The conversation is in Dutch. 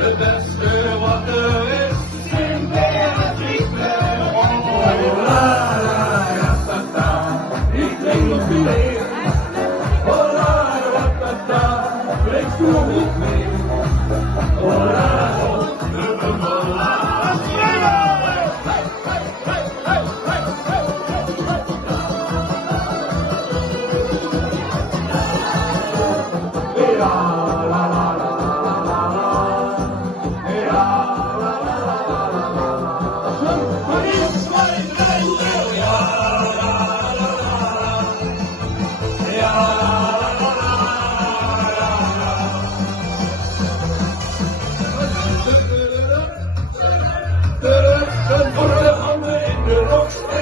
Het beste wat er is, in Beatrice. Oh, la, la, ja, ta, ta. Ik drink nog niet meer. Oh, la, la, ta, ta. Drinkst u nog niet meer? Oh, la, la, oh, la. Een handen in de rok.